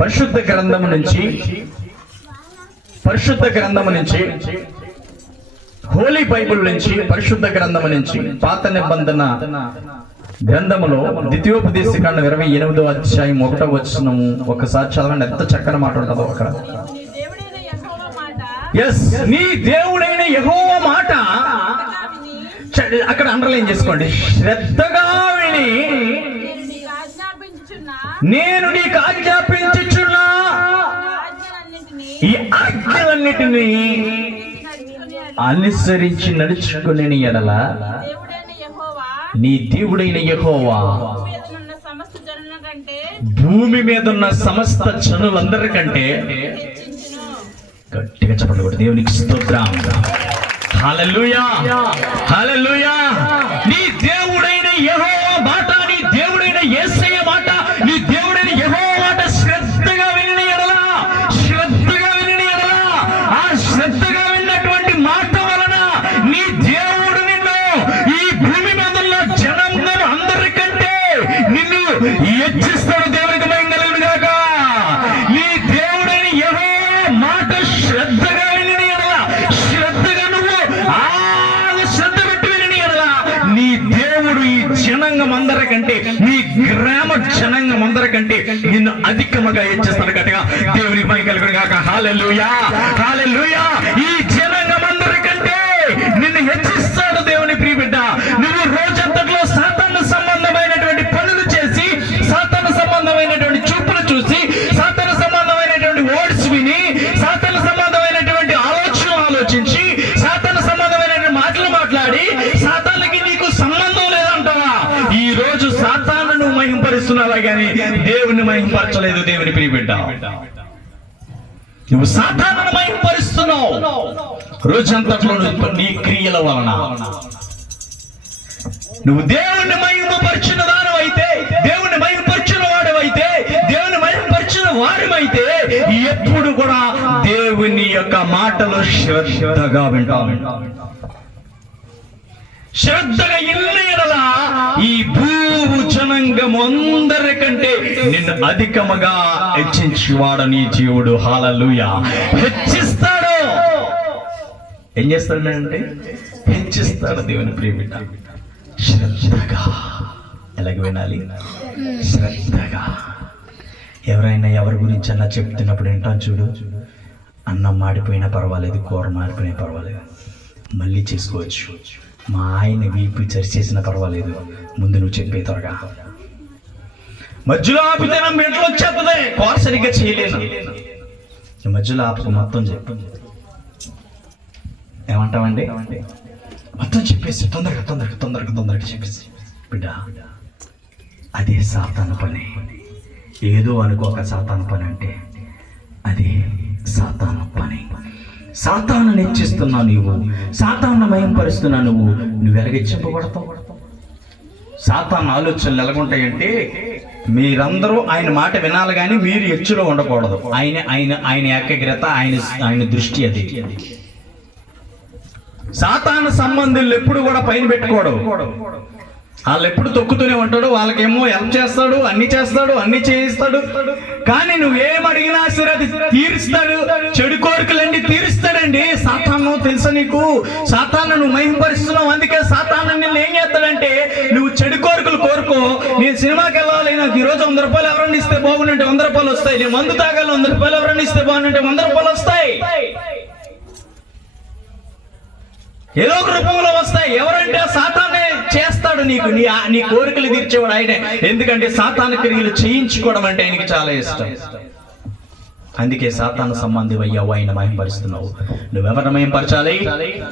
పరిశుద్ధ గ్రంథము నుంచి పరిశుద్ధ గ్రంథము నుంచి హోలీ బైబుల్ నుంచి పరిశుద్ధ గ్రంథము నుంచి పాత నిబంధన గ్రంథములో ద్వితీయోపదేశకాండం ఇరవై ఎనిమిదో అధ్యాయం ఒకటో వచ్చిన ఒకసారి చదవండి. ఎంత చక్కని మాట ఉంటుందో అక్కడ. ఎస్ నీ దేవుడైన ఎహో మాట అక్కడ అండర్లైన్ చేసుకోండి. శ్రద్ధగా విని నేను నీకు ఆజ్ఞాపించుచున్నా. ఈ ఆజ్ఞలన్నిటినీ అనుసరించి నడుచుకుని ఎడల. నీ దేవుడైన యెహోవా. భూమి మీద ఉన్న సమస్త జనులందరికంటే గట్టిగా చెప్పండి కూడా దేవునికి స్తోత్రం. హల్లెలూయా. హల్లెలూయా. నీ దేవుడైన యెహోవా నిన్ను అధికముగా హెచ్చిస్తాడు గట్టిగా. దేవునికి భయం కలుగును గాక హాలెల్లుయా హాలెలూయా ఈ మహింపరుస్తున్నావా కానీ దేవుని మహింపరచలేదు దేవుని ప్రియబిడ్డ. నువ్వు సాధారణ మహింపరుస్తున్నావు. రోజంతట్లో నీ క్రియల వలన. నువ్వు దేవుణ్ణి మహిమపరిచిన దానమైతే దేవుణ్ణి మహిమపరిచిన వాడవైతే దేవుని మహిమపరిచిన వారిమైతే ఎప్పుడు కూడా దేవుని యొక్క మాటలు శ్రద్ధగా వింటావు. శ్రద్ధగా ఇల్లేరలా ఈ భూము జనంగం అందరికంటే నిన్ను అధికముగా హెచ్చించువాడు నీ జీవుడు. హాలలుయ హెచ్చిస్తాడు. ఏం చేస్తాడు అంటే హెచ్చిస్తాడు దేవుని ప్రేమిట శ్రద్ధగా. ఎలాగ వినాలి? శ్రద్ధగా. ఎవరైనా ఎవరి గురించి అన్నా చెప్తున్నప్పుడు వింటాం చూడు. అన్నం మాడిపోయినా పర్వాలేదు కూర మాడిపోయినా పర్వాలేదు. మళ్ళీ చేసుకోవచ్చు. మా ఆయన వీపు చేసినా పర్వాలేదు. ముందు నువ్వు చెప్పే త్వరగా. మధ్యలో ఆపితే నా మెట్లు వచ్చేస్తుంది కోర సరిగ్గా చేయలేను మధ్యలో ఆపకు మొత్తం చెప్పు. ఏమంటామండి మొత్తం చెప్పేసి తొందరగా తొందరగా తొందరగా తొందరగా చెప్పేసి. బిడ్డ అదే సాతాను పని. ఏదో అనుకోక సాతాను పని అంటే అది సాతాను పని. సాతాను హెచ్చిస్తున్నావు నువ్వు సాతాను మయంపరుస్తున్నావు నువ్వు? నువ్వు ఎలాగెచ్చింపబడతావు సాతాను ఆలోచనలు ఎలాగుంటాయంటే మీరందరూ ఆయన మాట వినాలి కానీ మీరు ఎచ్చులో ఉండకూడదు. ఆయన ఆయన ఆయన ఏకాగ్రత ఆయన ఆయన దృష్టి అది. సాతాన సంబంధులు ఎప్పుడు కూడా పైన పెట్టుకోడు. వాళ్ళు ఎప్పుడు తొక్కుతూనే ఉంటాడు వాళ్ళకేమో హెల్ప్ చేస్తాడు అన్ని చేస్తాడు అన్ని చేయిస్తాడు. కానీ నువ్వు ఏం అడిగినా సరే అది తీరుస్తాడు. చెడు కోరికలన్నీ తీరుస్తాడండి. సాతాను తెలుసా నీకు? సాతాను నువ్వు మహింపరుస్తున్నావు. అందుకే సాతాను నిన్ను ఏం చేస్తాడంటే నువ్వు చెడు కోరికలు కోరుకో. నేను సినిమాకి వెళ్ళాలి. నాకు ఈ రోజు వంద రూపాయలు ఎవరన్నా ఇస్తే బాగుంటే వంద రూపాయలు వస్తాయి. నేను మందు తాగాలి. వంద రూపాయలు ఎవరన్నా ఇస్తే బాగుంటే వంద రూపాయలు వస్తాయి. ఏదో ఒక రూపంలో వస్తాయి. ఎవరంటే సాతానే చేస్తాడు నీకు. నీ నీ కోరికలు తీర్చేవాడు ఆయనే. ఎందుకంటే సాతాన క్రియలు చేయించుకోవడం అంటే ఆయనకి చాలా ఇష్టం. అందుకే సాతాను సంబంధి అయ్యావు ఆయన మయంపరుస్తున్నావు. నువ్వెవరిని మయంపరచాలి?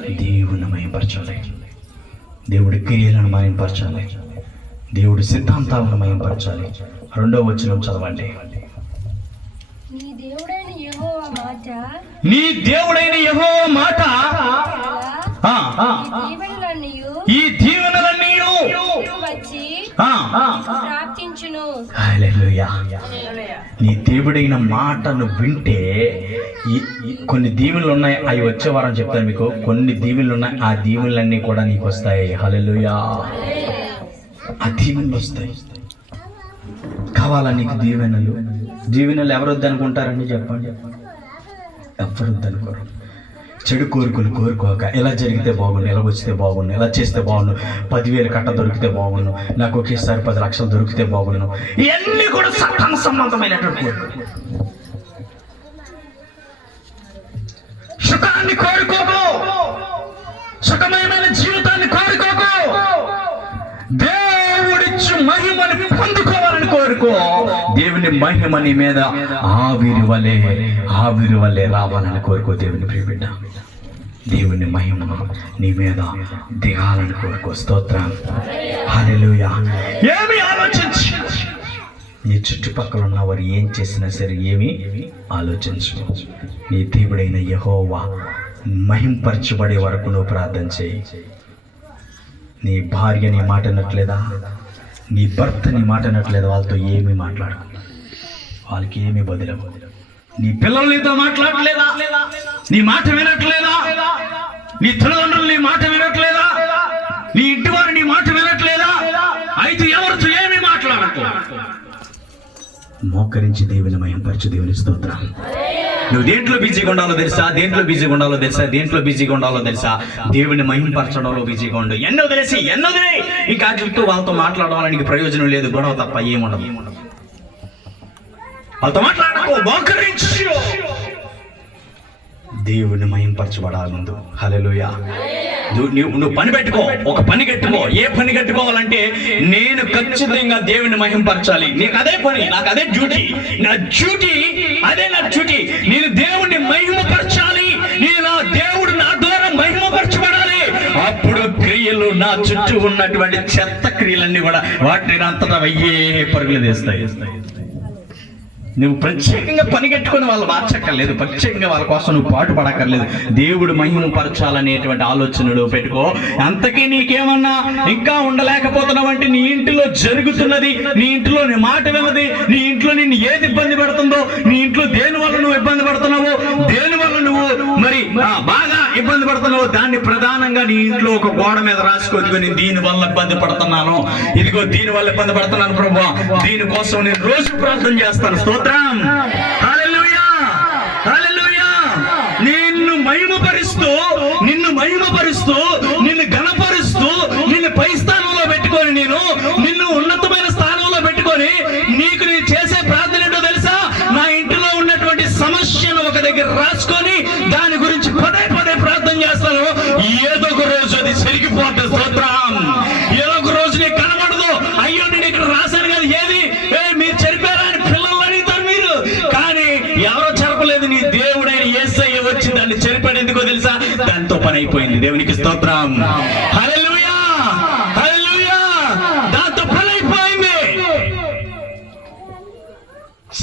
దేవుని మయంపరచాలి. దేవుడి క్రియలను మయంపరచాలి. దేవుడి సిద్ధాంతాలను మయంపరచాలి. రెండో వచనం చదవండి. నీ దేవుడైన యెహోవా మాట నీ దేవుడైన యహో మాట ఈ దీవెనలన్నీ వచ్చి ఆ, ఆ, ప్రార్థించును హల్లెలూయా. నీ దేవుడైన మాటను వింటే కొన్ని దీవెనలు ఉన్నాయి అవి వచ్చే వారం చెప్తాను మీకు. కొన్ని దీవెనలు ఉన్నాయి ఆ దీవెనలన్నీ కూడా నీకు వస్తాయి. హల్లెలూయా. ఆ దీవెనలు వస్తాయి. కావాలా నీకు దీవెనలు? దీవెనలు ఎవరు వద్దనుకుంటారండి? చెప్పండి. ఎవరు వద్దనుకోరు? చెడు కోరికలు కోరుకోక ఎలా జరిగితే బాగుండు ఎలా వచ్చితే బాగుండు ఎలా చేస్తే బాగుండు పదివేలు కట్ట దొరికితే బాగుండు నాకు ఒకేసారి పది లక్షలు దొరికితే బాగుండు ఇవన్నీ కూడా సత్తాన సంబంధమైనటువంటి సుఖాన్ని కోరుకోకు. సుఖమయమైన జీవితాన్ని కోరుకోకు. దేవుడిచ్చు మహిమని పొందుకోవాలని కోరుకో. దేవుని మహిమ నీ మీద ఆవిరి వలె ఆవిరి వలె రావాలని కోరుకో దేవుని ప్రియబిడ్డ దేవుని మహిమ నీ మీద దిగాలని కోరుకో. స్తోత్రం. హల్లెలూయా. ఏమి ఆలోచించు. నీ చుట్టుపక్కల ఉన్న వారు ఏం చేసినా సరే ఏమి ఆలోచించు. నీ దేవుడైన యహోవా మహింపరచబడే వరకు నువ్వు ప్రార్థన చేయి. నీ భార్య నీ మాట వినట్లేదా నీ భర్త నీ మాట వినట్లేదా వాళ్ళతో ఏమీ మాట్లాడకు. వాళ్ళకి ఏమీ బదిలవు. నీ పిల్లలు నీతో మాట్లాడలేదా? నీ మాట వినట్లేదా? నీ తల్లిదండ్రులు నీ మాట వినట్లేదా? నీ ఇంటి వారు నీ మాట వినట్లేదా? అయితే ఎవరితో ఏమి మాట్లాడకు? మోకరించి దేవుని మయంపరచు దేవుని స్తోత్రం నువ్వు దేంట్లో బిజీగా ఉండాలో తెలుసా? దేంట్లో బిజీగా ఉండాలో తెలుసా? దేంట్లో బిజీగా ఉండాలో తెలుసా? దేవుని మహింపరచడంలో బిజీగా ఉండు. ఎన్నో తెలిసి ఎన్నో ఇంకా చుట్టూ వాళ్ళతో మాట్లాడడానికి ప్రయోజనం లేదు. గొడవ తప్ప ఏముండదు. వాళ్ళతో మాట్లాడకు మోకరించు. దేవుని మహింపరచబడాలి ముందు హల్లెలూయా. నువ్వు నువ్వు నువ్వు పని పెట్టుకో ఒక పని కట్టుకో. ఏ పని కట్టుకోవాలంటే నేను ఖచ్చితంగా దేవుని మహింపరచాలి. నీకు అదే పని నాకు అదే డ్యూటీ. నా డ్యూటీ అదే నా డ్యూటీ. నేను దేవుణ్ణి మహిమపరచాలి. నేను నా దేవుడు నా ద్వారా మహిమపరచబడాలి. అప్పుడు క్రియలు నా చుట్టూ ఉన్నటువంటి చెత్త క్రియలన్నీ కూడా వాటిని అంతటా అయ్యే పరుగులు తీస్తాయి. నువ్వు ప్రత్యేకంగా పని కట్టుకొని వాళ్ళు మార్చక్కర్లేదు. ప్రత్యేకంగా వాళ్ళ కోసం నువ్వు పాటు పడక్కర్లేదు దేవుడు మహిమ పరచాలనేటువంటి ఆలోచనలు పెట్టుకో. అంతకీ నీకేమన్నా ఇంకా ఉండలేకపోతున్నావంటే నీ ఇంటిలో జరుగుతున్నది నీ ఇంట్లో నీ మాట విన్నది నీ ఇంట్లో నిన్ను ఏది ఇబ్బంది పెడుతుందో నీ ఇంట్లో దేని వల్ల నువ్వు ఇబ్బంది పడుతున్నావో దేని వల్ల నువ్వు మరి బాగా ఇబ్బంది పడుతున్నావో దాన్ని ప్రధానంగా నీ ఇంట్లో ఒక గోడ మీద రాసుకోదుకొని దీని వల్ల ఇబ్బంది పడుతున్నాను. ఇదిగో దీని వల్ల ఇబ్బంది పడుతున్నాను ప్రభు దీనికోసం నేను రోజు ప్రార్థన చేస్తాను. స్తోత్రం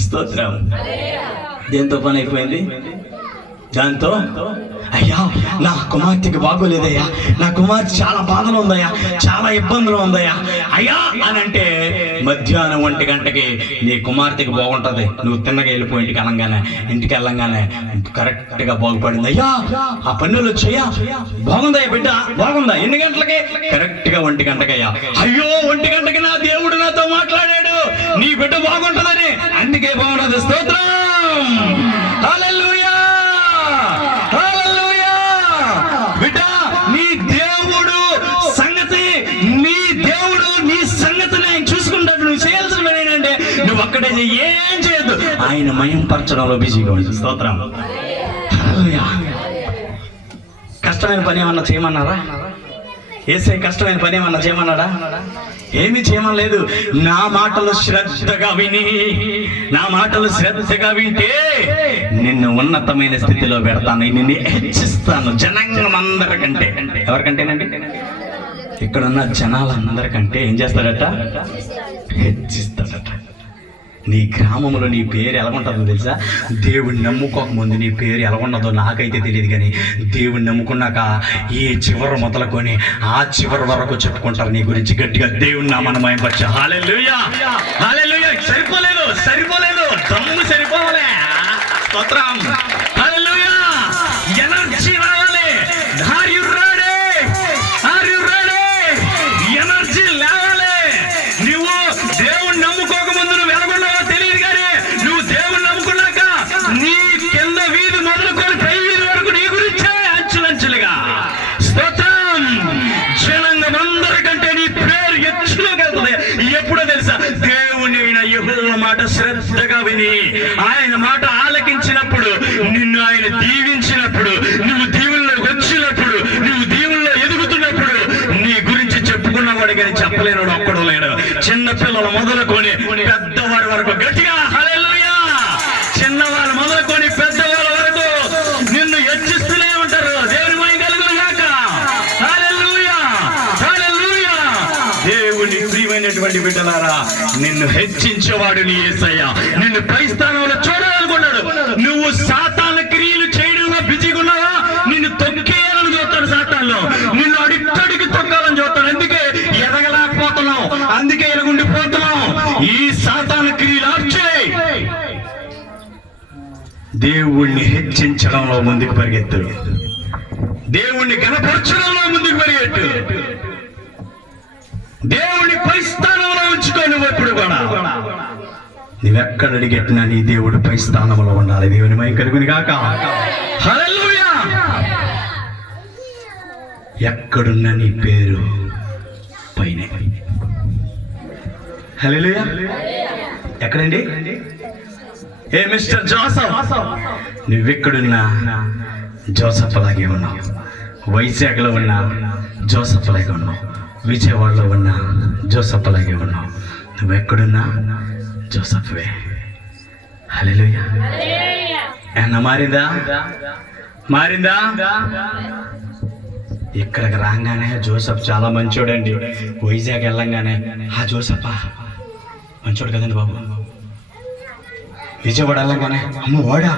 స్తోత్రం. దేంతో పని అయిపోయింది దాంతో అయ్యా నా కుమార్తెకి బాగోలేదయ్యా. నా కుమార్తె చాలా బాధలో ఉందయ్యా. చాలా ఇబ్బందులు ఉందయ్యా. అయ్యా అని అంటే మధ్యాహ్నం ఒంటి గంటకి నీ కుమార్తెకి బాగుంటది. నువ్వు తిన్నగా వెళ్ళిపోయి ఇంటికి వెళ్ళంగానే. ఇంటికి వెళ్ళంగానే కరెక్ట్గా బాగుపడింది. అయ్యా ఆ పనులు వచ్చాయా బాగుందయ్యా బిడ్డ బాగుందా? ఎన్ని గంటలకి? కరెక్ట్గా ఒంటి గంటకయ్యా. అయ్యో ఒంటి గంటకి నా దేవుడు నాతో మాట్లాడాడు నీ బిడ్డ బాగుంటదని అందుకే బాగుంటది స్తోత్రం. హల్లెలూయా! హల్లెలూయా! బిడ్డ నీ దేవుడు సంగతి నీ దేవుడు నీ సంగతి నేను చూసుకుంటాడు. నువ్వు చేయాల్సిన పని ఏంటంటే నువ్వు అక్కడే ఏం చేయొద్దు. ఆయన మయం పరచడంలో బిజీగా ఉంది స్తోత్రం. కష్టమైన పని ఏమన్నా చేయమన్నారా? ఏసై కష్టమైన పని ఏమన్నా చేయమన్నాడా? ఏమి చేయమలేదు నా మాటలు శ్రద్ధగా విని నా మాటలు శ్రద్ధగా వింటే నిన్ను ఉన్నతమైన స్థితిలో పెడతాను. నిన్ను హెచ్చిస్తాను జనాంగం అందరికంటే ఎవరికంటేనండి? ఇక్కడున్న జనాలందరికంటే ఏం చేస్తాడట? హెచ్చిస్తాడట. నీ గ్రామంలో నీ పేరు ఎలాగుంటుందో తెలుసా? దేవుడిని నమ్ముకోకముందు నీ పేరు ఎలాగున్నదో నాకైతే తెలియదు కానీ దేవుడిని నమ్ముకున్నాక ఈ చివరి మొదలుకొని ఆ చివరి వరకు చెప్పుకుంటారు నీ గురించి గట్టిగా దేవుని నామన మయంపరచ హాలెలుయా హాలెలుయా సరిపోలేదు సరిపోలేదు. దమ్ము సరిపోలే స్తోత్రం. చెప్పుకున్నవాడు చెప్పలేనుడు ఒక్కడు లేడు. చిన్న పిల్లలు మొదలుకొని పెద్దవారి వరకు గట్టిగా హల్లెలూయా. చిన్నవాళ్ళు మొదలుకొని పెద్దవాళ్ళ వరకు నిన్ను హెచ్చిస్తూనే ఉంటారు. దేవుని మహిమ కలుగును దేవుని ప్రియమైనటువంటి బిడ్డలారా నిన్ను హెచ్చించేవాడు నీ ఏసయ్య. నిన్ను పై స్థానంలో చూడాలనుకున్నాడు. నువ్వు సాతాన క్రియలు చేయడంలో బిజీగా ఉన్నావా? నిన్ను తొక్కేయాలని చూస్తాడు సాతాన్లో. నిన్ను అడిక్కడికి తొక్కాలని చూస్తాడు. ఎందుకే అందుకే ఎలుగుండిపోతున్నావు ఈ సాతాన క్రియలు ఆర్చేయి దేవుణ్ణి హెచ్చించడంలో ముందుకు పరిగెత్తు. దేవుణ్ణి గణపరచడంలో ముందుకు పరిగెట్టు దేవుని పై స్థానంలో ఉంచుకో నువ్వు ఎప్పుడు కూడా. నువ్వెక్కడ అడిగెట్టినా నీ దేవుడు పై స్థానంలో ఉండాలి. దేవుని మై కలుగుని కాక ఎక్కడున్న నీ పేరు పైన. హల్లెలూయా. ఎక్కడండి? ఏ మిస్టర్ జోసఫ్? నువ్వెక్కడున్నా? జోసఫ్ అలాగే ఉన్నావు. వైజాగ్లో ఉన్న జోసఫ్ అలాగే ఉన్నావు. విజయవాడలో ఉన్న జోసఫ్ అలాగే ఉన్నావు. నువ్వెక్కడున్నా? జోసఫ్వే. హల్లెలూయా. ఏమన్నా మారిందా? మారిందా? ఇక్కడికి రాగానే జోసఫ్ చాలా మంచోడండి. వైజాగ్ వెళ్ళంగానే ఆ జోసఫా మంచోడు కదండి బాబు. విజయవాడ వెళ్ళంగానే అమ్మ వాడా?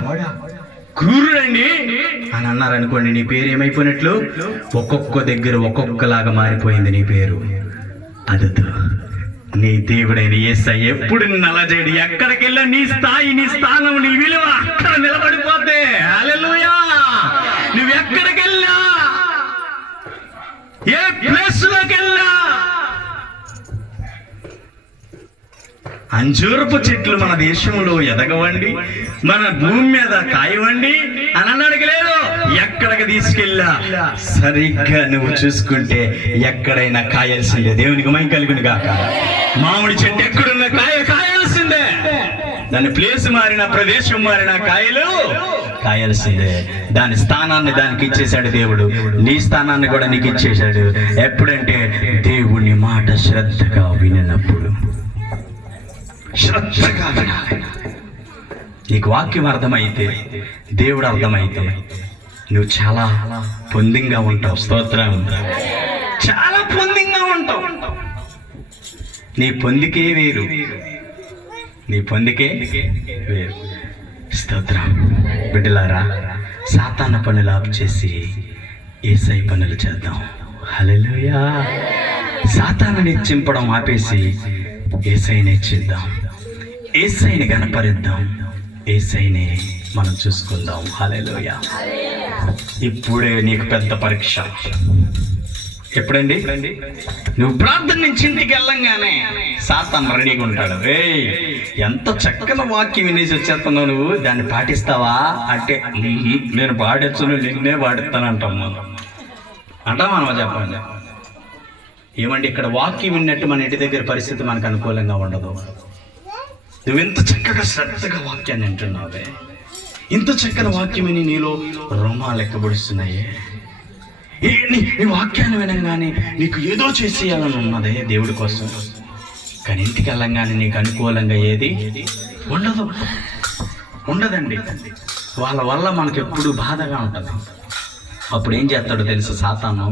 క్రూరుడండి. అని అన్నారు అనుకోండి నీ పేరు ఏమైపోయినట్లు? ఒక్కొక్క దగ్గర ఒక్కొక్కలాగా మారిపోయింది నీ పేరు. అదదు నీ దేవుడైన యేసై ఎప్పుడు నలజేడు ఎక్కడికెళ్ళా ఎక్కడికి వెళ్ళా నీ స్థాయి నీ స్థానం నీ విలువ అక్కడ నిలబడిపోతే అలెలుయా నువ్వు ఎక్కడికి వెళ్ళా ఏ ప్లేస్లోకి వెళ్ళా అంజూరపు చెట్లు మన దేశంలో ఎదగవండి మన భూమి మీద కాయవండి అని అన్నాడికి లేదు. ఎక్కడికి తీసుకెళ్ళా? సరిగ్గా నువ్వు చూసుకుంటే ఎక్కడైనా కాయాల్సిందే. దేవునికి మై కలిగిన కాక మామిడి చెట్టు ఎక్కడున్న కాయ కాయాల్సిందే. దాని ప్లేస్ మారిన ప్రదేశం మారిన కాయలు కాయాల్సిందే. దాని స్థానాన్ని దానికి ఇచ్చేశాడు దేవుడు. నీ స్థానాన్ని కూడా నీకు ఇచ్చేశాడు. ఎప్పుడంటే దేవుని మాట శ్రద్ధగా వినినప్పుడు. శ్రద్ధగా వినాలి నీకు వాక్యం అర్థమైతే దేవుడు అర్థమైతే నువ్వు చాలా పొందింగా ఉంటావు. స్తోత్రం. చాలా పొందింగా ఉంటావు. నీ పొందికే వేరు. నీ పొందికే వేరు. స్తోత్రం. బిడ్డలారా సాతాన పనులు ఆపు చేసి ఏసై పనులు చేద్దాం. హల్లెలూయా. సాతానుని చింపడం ఆపేసి ఏసైని చేద్దాం. ఏసైని కనపరిద్దాం. ఏసైని మనం చూసుకుందాం. హల్లెలూయా. ఇప్పుడే నీకు పెద్ద పరీక్ష. ఎప్పుడండి? నువ్వు ప్రార్థన నుంచి ఇంటికి వెళ్ళంగానే సాతాన్ రెడీగా ఉంటాడు. ఏయ్ ఎంత చక్కని వాక్యం వినేసి వచ్చేస్తున్నావు నువ్వు? దాన్ని పాటిస్తావా? అంటే నేను పాటించను నిన్నే పాటిస్తానంటాం మనం. అంటాం మనం చెప్పండి? ఏమండి ఇక్కడ వాక్యం విన్నట్టు మన ఇంటి దగ్గర పరిస్థితి మనకు అనుకూలంగా ఉండదు. నువ్వు ఎంత చక్కగా శ్రద్ధగా వాక్యాన్ని అంటున్నావే ఇంత చక్కని వాక్యమని నీలో రోమాలు ఎక్కబడుస్తున్నాయే? ఏ నీ నీ వాక్యాన్ని వినంగానే నీకు ఏదో చేసేయాలని ఉన్నదే దేవుడి కోసం. కానీ ఇంటికి వెళ్ళంగానే నీకు అనుకూలంగా ఏది ఉండదు. ఉండదండి. వాళ్ళ వల్ల మనకు ఎప్పుడు బాధగా ఉంటుంది. అప్పుడు ఏం చేస్తాడో తెలుసు సాతాను?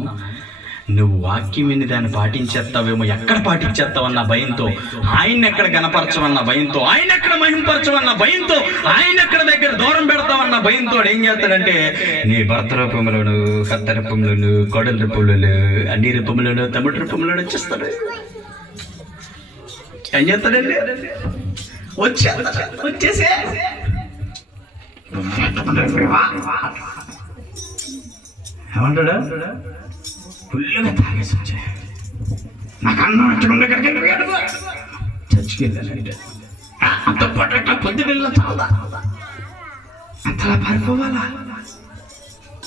నువ్వు వాక్యం విని దాన్ని పాటించేస్తావేమో ఎక్కడ పాటించేస్తావన్న భయంతో ఆయన ఎక్కడ గనపరచవన్న భయంతో ఆయన ఎక్కడ మహింపరచవన్న భయంతో ఆయన ఎక్కడ దగ్గర దూరం పెడతావన్న భయంతో ఏం చేస్తాడంటే నీ భర్త రూపంలోను కత్త రూపంలోను కొడల రూపంలోను అన్ని రూపంలోను తమిళ రూపంలోను వచ్చేస్తాడు. ఏం చేస్తాడండి? వచ్చే వచ్చేసే. ఏమంటాడు? ఫుల్గా తాగేసి వచ్చాయి. నాకు అన్నం వచ్చి దగ్గరికి చర్చికి వెళ్ళానంటే అంత పొట్టట పొద్దున్న చాలదా అంతలా పారిపోవాలా?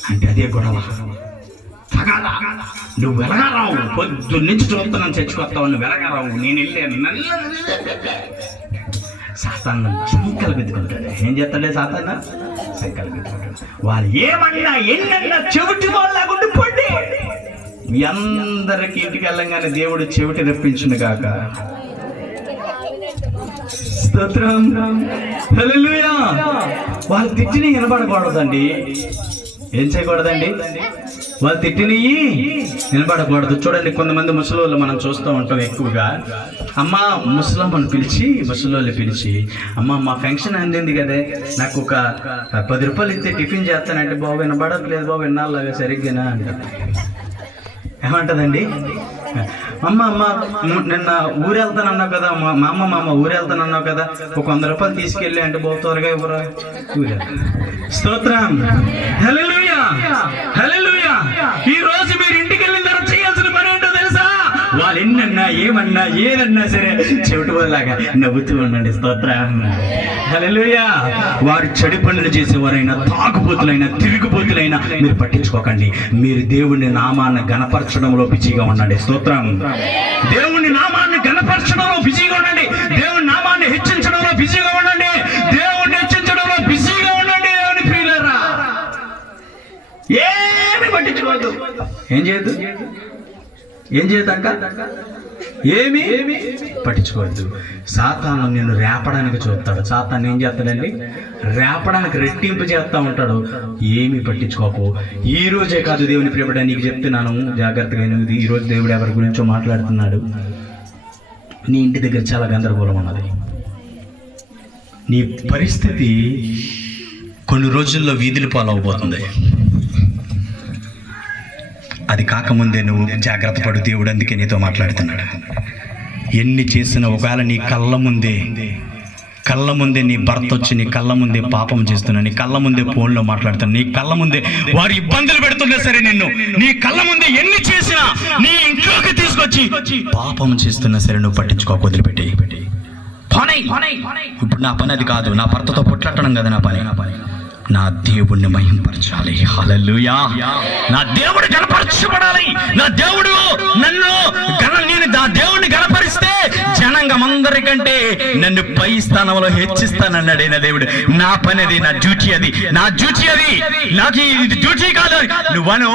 అంటే అదే గొడవ. తగాదా నువ్వు వెలగారావు. పొద్దు నుంచి చూస్తున్నాను చచ్చిపోతావు నువ్వు వెలగారావు. నేను వెళ్ళాను. నల్ల సాతాన్ సంకలు గుద్దుకుంటాడు ఏం చేస్తాడే సాతాన్? సంకలు గుద్దుకుంటాడు వాళ్ళు ఏమన్నా ఎన్నన్నా చెవిటి వాళ్ళ ఉండిపోండి మీ అందరికి ఇంటికి వెళ్ళంగానే దేవుడు చెవిటి రప్పించిన కాక స్తోత్రం. హల్లెలూయా. వాళ్ళు తిట్టిని వినబడకూడదండి. ఏం చేయకూడదండి? వాళ్ళు తిట్టినవి నిలబడకూడదు చూడండి కొంతమంది ముసలోళ్ళు మనం చూస్తూ ఉంటాం ఎక్కువగా. అమ్మ ముసలమ్మని పిలిచి ముసలోళ్ళు పిలిచి అమ్మ మా ఫంక్షన్ అందింది కదే. నాకు ఒక పది రూపాయలు ఇస్తే టిఫిన్ చేస్తానంటే బాబు వినబడట్లేదు బాబు వినాలి సరిగ్గా అంటారు. ఏమంటదండి? అమ్మ అమ్మ నిన్న ఊరు వెళ్తానన్నావు కదా మా మా అమ్మ మా అమ్మ ఊరు వెళ్తానన్నావు కదా ఒక వంద రూపాయలు తీసుకెళ్ళి అంటే బాబు త్వరగా ఇవ్వరా? ఊరు స్తోత్రం. హల్లెలూయా! హలో ఈ రోజు మీరు ఇంటికి వెళ్ళిన వాళ్ళు ఎన్నన్నా ఏమన్నా ఏదన్నా సరే చెవిటి వాళ్ళలాగా నవ్వుతూ ఉండండి స్తోత్రం. హలోయా వారు చెడు పనులు చేసేవారైనా తాగుబోతులైనా తిరిగిపోతులైనా మీరు పట్టించుకోకండి. మీరు దేవుని నామాన్ని గణపరచడంలో బిజీగా ఉండండి స్తోత్రం. దేవుని నామాన్ని గణపరచడంలో బిజీగా ఉండండి. దేవుని నామాన్ని హెచ్చించడంలో బిజీగా ఉండండి. దేవుని హెచ్చించడంలో బిజీగా ఉండండి దేవుని ప్రియులరా. ఏమి పట్టించుకోవద్దు. ఏం చేయదు ఏం చేయదక్క అక్క ఏమి? పట్టించుకోవద్దు. సాతాను నిన్ను రేపడానికి చూస్తాడు. సాతాను ఏం చేస్తాడండి? రేపడానికి రెట్టింపు చేస్తా ఉంటాడు. ఏమి పట్టించుకోకు. ఈ రోజే కాదు దేవుని ప్రేమడా నీకు చెప్తున్నాను. జాగ్రత్తగా విను. ఈ రోజు దేవుడు ఎవరి గురించో మాట్లాడుతున్నాడు. నీ ఇంటి దగ్గర చాలా గందరగోళం ఉన్నది. నీ పరిస్థితి కొన్ని రోజుల్లో వీధులు పాలవబోతుంది. అది కాకముందే నువ్వు జాగ్రత్త పడు దేవుడు అందుకే నీతో మాట్లాడుతున్నాడు. ఎన్ని చేసిన ఒకవేళ నీ కళ్ళ ముందే కళ్ళ ముందే నీ భర్త వచ్చి నీ కళ్ళ ముందే పాపం చేస్తున్నా నీ కళ్ళ ముందే ఫోన్లో మాట్లాడుతున్నా నీ కళ్ళ ముందే వారు ఇబ్బందులు పెడుతున్నా సరే నిన్ను నీ కళ్ళ ముందే ఎన్ని చేసినా నీ ఇంట్లోకి తీసుకొచ్చి పాపం చేస్తున్నా సరే నువ్వు పట్టించుకోక వదిలిపెట్టి ఇప్పుడు నా పని అది కాదు నా భర్తతో పొట్లాడటం కదా నా పని. నా నా దేవుణ్ణి మహింపరచాలి. హలలుయా నా దేవుడు గణపరచబడాలి నా దేవుడు నన్ను గణ నేను నా దేవుణ్ణి గణపరిస్తే జనాంగం అందరికంటే నన్ను పై స్థానంలో హెచ్చిస్తానన్నాడే నా దేవుడు. నా పని అది నా డ్యూటీ అది. నా డ్యూటీ అది. నాకు ఇది డ్యూటీ కాదు. నువ్వను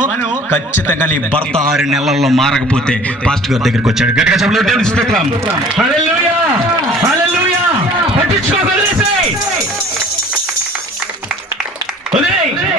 ఖచ్చితంగా నీ భర్త ఆరు నెలల్లో మారకపోతే పాస్ట్ గారి దగ్గరికి వచ్చాడు. గట్టిగా చెప్పలేదు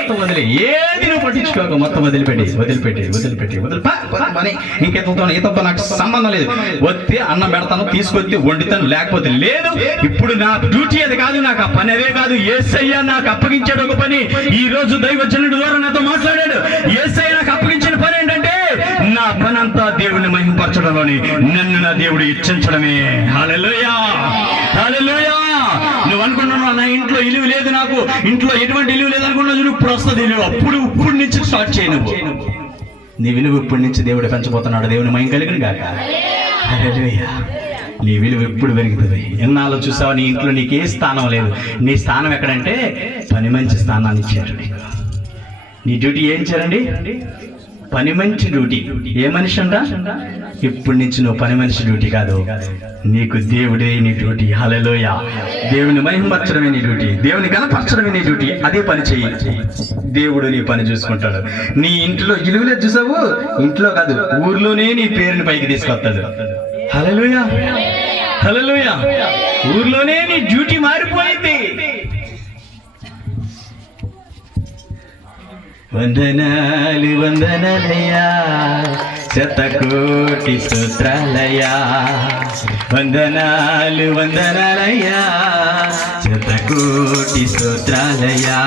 మొత్తం వదిలే. ఏది నువ్వు పట్టించుకోక. మొత్తం వదిలిపెట్టి వదిలిపెట్టి వదిలిపెట్టి వదిలి పా, పా, పని ఇంకెతతో ఈతతో నాకు సంబంధం లేదు. వస్తే అన్నం పెడతాను తీసుకొచ్చి వండుతాను లేకపోతే లేదు. ఇప్పుడు నా డ్యూటీ అది కాదు నాకు ఆ పని అదే కాదు. ఏసయ్య నాకు అప్పగించాడు ఒక పని. ఈ రోజు దైవజనుడి ద్వారా నాతో మాట్లాడాడు. ఏసయ్య నాకు అప్పగించిన పని ఏంటంటే నా పని అంతా దేవుని మహింపరచడంలోని నన్ను నా దేవుడు ఇచ్చించడమే. హల్లెలూయా! హల్లెలూయా! నువ్వు అనుకున్నావు నా ఇంట్లో ఇలువ లేదు నాకు. ఇంట్లో ఎటువంటి ఇలువ లేదు అనుకున్నా చూడు, ఇప్పుడు వస్తుంది ఇలువ. అప్పుడు ఇప్పుడు నుంచి స్టార్ట్ చేయను నీ విలువ ఇప్పటి నుంచి దేవుడు పెంచబోతున్నాడు. దేవుని మయం కలిగిన కాక నీ విలువ ఎప్పుడు పెరుగుతుంది. ఎన్నాళ్ళు చూసావా? నీ ఇంట్లో నీకు ఏ స్థానం లేదు. నీ స్థానం ఎక్కడంటే పని మంచి స్థానాన్ని ఇచ్చారు నీ డ్యూటీ ఏం చేయాలండి పని మంచి డ్యూటీ. ఏ మనిషి అంట? ఇప్పటి నుంచి నువ్వు పని మనిషి డ్యూటీ కాదు. నీకు దేవుడే నీ డ్యూటీ. హలలోయ దేవుని మహిమపరచడమే నీ డ్యూటీ. దేవుని కనపరచడమే నీ డ్యూటీ. అదే పని చెయ్యి. దేవుడు నీ పని చూసుకుంటాడు. నీ ఇంట్లో ఇలువలే చూసావు? ఇంట్లో కాదు. ఊర్లోనే నీ పేరుని పైకి తీసుకొస్తాడు. హలలోయ హలలోయ ఊర్లోనే నీ డ్యూటీ మారిపోయింది. వందనాలు వందనలయ్యా. శతకోటి స్తోత్రాలయ్యా. వందనాలు వందనాలయ్యా. శతకోటి స్తోత్రాలయ్యా.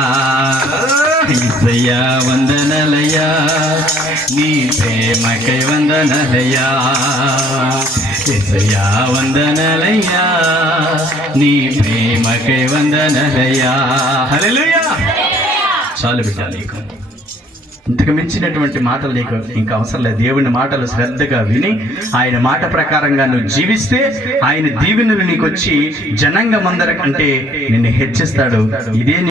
ఈసయ్యా వందనాలయ్యా. నీ ప్రేమకై వందనాలయ్యా. ఈసయ్యా వందనాలయ్యా. నీ ప్రేమకై వందనలయ్యా. హలో చాలు బిడ్డ నీకు. ఇంతకు మించినటువంటి మాటలు నీకు ఇంకా అవసరం లేదు. దేవుని మాటలు శ్రద్ధగా విని ఆయన మాట ప్రకారంగా నువ్వు జీవిస్తే ఆయన దీవెనలు నీకు వచ్చి మందర కంటే నిన్ను హెచ్చిస్తాడు. ఇదే